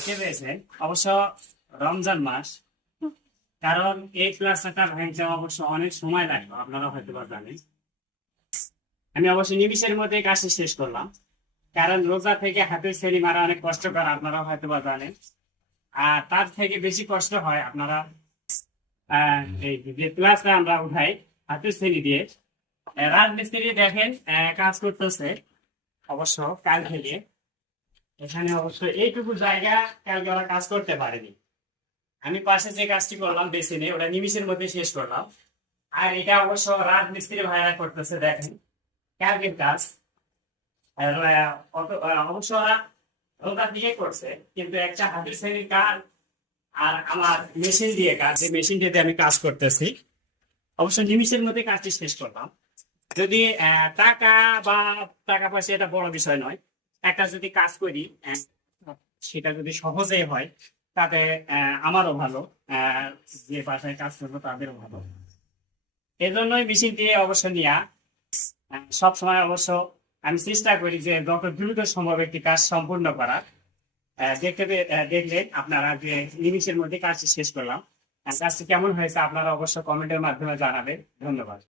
দেখে পেয়েছেন অবশ্য রমজান মাস, কারণ এই প্লাস্টারটা ভাঙতে অবশ্য অনেক সময় লাগবে, আপনারা হয়তো বা জানেন। আমি অবশ্য নিমিষের মধ্যে কাজটি শেষ করলাম, কারণ রোজা থেকে হাতের ছেড়ি মারা অনেক কষ্টকর, আপনারা হয়তো বা জানেন। আর তার থেকে বেশি কষ্ট হয় আপনারা এই যে প্লাসটা আমরা উঠাই হাতের ছেড়ি দিয়ে। রাজমিস্ত্রি দেখেন কাজ করতেছে অবশ্য কাল থেকে। এখানে অবশ্য এইটুকু জায়গা কালকে ওরা কাজ করতে পারেনি। আমি পাশে যে কাজটি করলাম বেসিনে, ওটা নিমিষের মধ্যে শেষ করলাম। আর এটা অবশ্য রাজমিস্ত্রি ভাইরা করতেছে, দেখেন কালকের কাজ। আর, অবশ্য ওরা রোজা দিয়ে করছে, কিন্তু একটা হাতের শ্রেণীর কাজ আর আমার মেশিন দিয়ে কাজ, যে মেশিনটাতে আমি কাজ করতেছি, অবশ্য নিমিষের মধ্যে কাজটি শেষ করলাম। যদি টাকা বা টাকা পয়সা এটা বড় বিষয় নয়, একটা যদি কাজ করি সেটা যদি সহজে হয়, তাতে আমারও ভালো, যে বাসায় কাজ করবো তাদেরও ভালো। এজন্যই মেশিন দিয়ে অবশ্য নিয়া সবসময় অবশ্য আমি চেষ্টা করি যে যত দ্রুত সম্ভব একটি কাজ সম্পূর্ণ করার। দেখলেন আপনারা যে নিমিষের মধ্যে কাজটি শেষ করলাম। কাজটি কেমন হয়েছে আপনারা অবশ্য কমেন্টের মাধ্যমে জানাবেন। ধন্যবাদ।